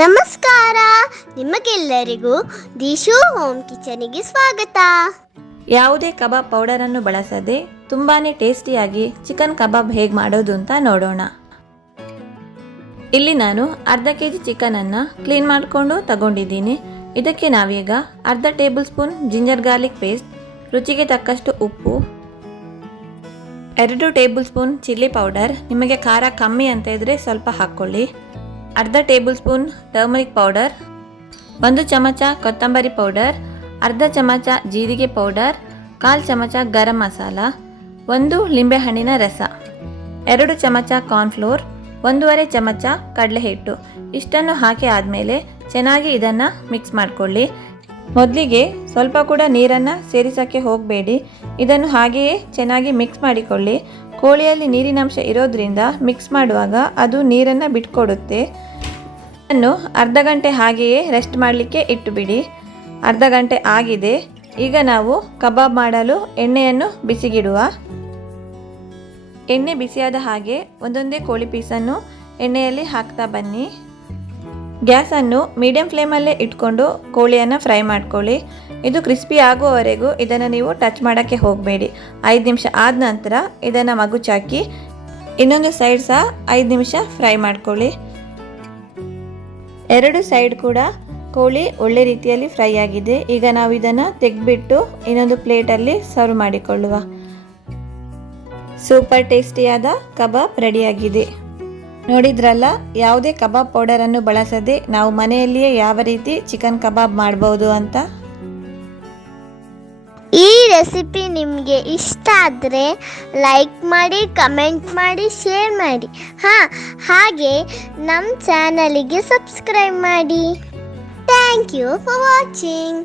ನಮಸ್ಕಾರ. ನಿಮಗೆಲ್ಲರಿಗೂ ದಿಶು ಹೋಮ್ ಕಿಚನಿಗೆ ಸ್ವಾಗತ. ಯಾವುದೇ ಕಬಾಬ್ ಪೌಡರನ್ನು ಬಳಸದೆ ತುಂಬಾ ಟೇಸ್ಟಿಯಾಗಿ ಚಿಕನ್ ಕಬಾಬ್ ಹೇಗೆ ಮಾಡೋದು ಅಂತ ನೋಡೋಣ. ಇಲ್ಲಿ ನಾನು ಅರ್ಧ ಕೆ ಜಿ ಚಿಕನನ್ನು ಕ್ಲೀನ್ ಮಾಡಿಕೊಂಡು ತಗೊಂಡಿದ್ದೀನಿ. ಇದಕ್ಕೆ ನಾವೀಗ ಅರ್ಧ table spoon ginger garlic paste, ರುಚಿಗೆ ತಕ್ಕಷ್ಟು ಉಪ್ಪು, ಎರಡು ಟೇಬಲ್ ಸ್ಪೂನ್ ಚಿಲ್ಲಿ ಪೌಡರ್. ನಿಮಗೆ ಖಾರ ಕಮ್ಮಿ ಅಂತ ಇದ್ದರೆ ಸ್ವಲ್ಪ ಹಾಕ್ಕೊಳ್ಳಿ. ಅರ್ಧ ಟೇಬಲ್ ಸ್ಪೂನ್ ಟರ್ಮರಿಕ್ ಪೌಡರ್, ಒಂದು ಚಮಚ ಕೊತ್ತಂಬರಿ ಪೌಡರ್, ಅರ್ಧ ಚಮಚ ಜೀರಿಗೆ ಪೌಡರ್, ಕಾಲು ಚಮಚ ಗರಂ ಮಸಾಲ, ಒಂದು ಲಿಂಬೆಹಣ್ಣಿನ ರಸ, ಎರಡು ಚಮಚ ಕಾರ್ನ್ಫ್ಲೋರ್, ಒಂದೂವರೆ ಚಮಚ ಕಡಲೆ ಹಿಟ್ಟು ಇಷ್ಟನ್ನು ಹಾಕಿ ಆದಮೇಲೆ ಚೆನ್ನಾಗಿ ಇದನ್ನು ಮಿಕ್ಸ್ ಮಾಡಿಕೊಳ್ಳಿ. ಮೊದಲಿಗೆ ಸ್ವಲ್ಪ ಕೂಡ ನೀರನ್ನು ಸೇರಿಸೋಕ್ಕೆ ಹೋಗಬೇಡಿ. ಇದನ್ನು ಹಾಗೆಯೇ ಚೆನ್ನಾಗಿ ಮಿಕ್ಸ್ ಮಾಡಿಕೊಳ್ಳಿ. ಕೋಳಿಯಲ್ಲಿ ನೀರಿನಂಶ ಇರೋದ್ರಿಂದ ಮಿಕ್ಸ್ ಮಾಡುವಾಗ ಅದು ನೀರನ್ನು ಬಿಟ್ಕೊಡುತ್ತೆ. ಇದನ್ನು ಅರ್ಧ ಗಂಟೆ ಹಾಗೆಯೇ ರೆಸ್ಟ್ ಮಾಡಲಿಕ್ಕೆ ಇಟ್ಟು ಬಿಡಿ ಅರ್ಧ ಗಂಟೆ ಆಗಿದೆ. ಈಗ ನಾವು ಕಬಾಬ್ ಮಾಡಲು ಎಣ್ಣೆಯನ್ನು ಬಿಸಿಗಿಡುವ. ಎಣ್ಣೆ ಬಿಸಿಯಾದ ಹಾಗೆ ಒಂದೊಂದೇ ಕೋಳಿ ಪೀಸನ್ನು ಎಣ್ಣೆಯಲ್ಲಿ ಹಾಕ್ತಾ ಬನ್ನಿ. ಗ್ಯಾಸನ್ನು ಮೀಡಿಯಂ ಫ್ಲೇಮಲ್ಲೇ ಇಟ್ಕೊಂಡು ಕೋಳಿಯನ್ನು ಫ್ರೈ ಮಾಡ್ಕೊಳ್ಳಿ. ಇದು ಕ್ರಿಸ್ಪಿ ಆಗುವವರೆಗೂ ಇದನ್ನು ನೀವು ಟಚ್ ಮಾಡೋಕ್ಕೆ ಹೋಗಬೇಡಿ. ಐದು ನಿಮಿಷ ಆದ ನಂತರ ಇದನ್ನು ಮಗುಚಾಕಿ ಇನ್ನೊಂದು ಸೈಡ್ ಸಹ ಐದು ನಿಮಿಷ ಫ್ರೈ ಮಾಡ್ಕೊಳ್ಳಿ. ಎರಡು ಸೈಡ್ ಕೂಡ ಕೋಳಿ ಒಳ್ಳೆ ರೀತಿಯಲ್ಲಿ ಫ್ರೈ ಆಗಿದೆ. ಈಗ ನಾವು ಇದನ್ನು ತೆಗೆದ್ಬಿಟ್ಟು ಇನ್ನೊಂದು ಪ್ಲೇಟಲ್ಲಿ ಸರ್ವ್ ಮಾಡಿಕೊಳ್ಳುವ. ಸೂಪರ್ ಟೇಸ್ಟಿಯಾದ ಕಬಾಬ್ ರೆಡಿಯಾಗಿದೆ. ನೋಡಿದ್ರಲ್ಲ, ಯಾವುದೇ ಕಬಾಬ್ ಪೌಡರನ್ನು ಬಳಸದೆ ನಾವು ಮನೆಯಲ್ಲಿಯೇ ಯಾವ ರೀತಿ ಚಿಕನ್ ಕಬಾಬ್ ಮಾಡ್ಬೋದು ಅಂತ? ಈ ರೆಸಿಪಿ ನಿಮಗೆ ಇಷ್ಟ ಆದರೆ ಲೈಕ್ ಮಾಡಿ, ಕಮೆಂಟ್ ಮಾಡಿ, ಶೇರ್ ಮಾಡಿ. ಹಾಂ, ಹಾಗೆ ನಮ್ಮ ಚಾನಲಿಗೆ ಸಬ್ಸ್ಕ್ರೈಬ್ ಮಾಡಿ. Thank you for watching.